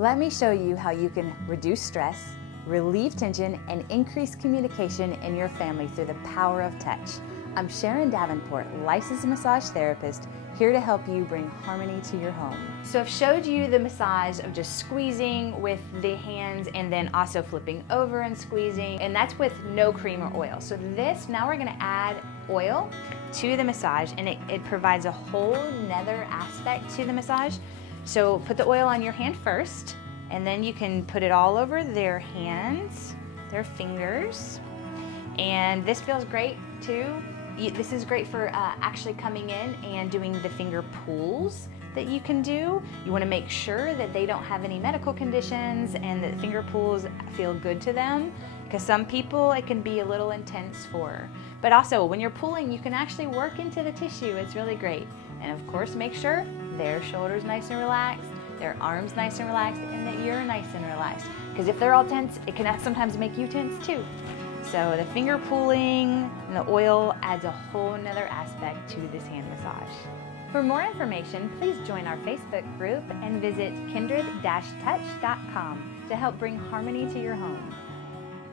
Let me show you how you can reduce stress, relieve tension, and increase communication in your family through the power of touch. I'm Sharon Davenport, licensed massage therapist, here to help you bring harmony to your home. So I've showed you the massage of just squeezing with the hands and then also flipping over and squeezing, and that's with no cream or oil. So this, now we're gonna add oil to the massage, and it provides a whole nother aspect to the massage. So put the oil on your hand first, and then you can put it all over their hands, their fingers. And this feels great too. This is great for actually coming in and doing the finger pulls that you can do. You want to make sure that they don't have any medical conditions and that finger pulls feel good to them, because some people it can be a little intense for. But also when you're pulling, you can actually work into the tissue. It's really great. And of course, make sure their shoulders nice and relaxed, their arms nice and relaxed, and that you're nice and relaxed. Because if they're all tense, it can sometimes make you tense too. So the finger pulling and the oil adds a whole nother aspect to this hand massage. For more information, please join our Facebook group and visit kindred-touch.com to help bring harmony to your home.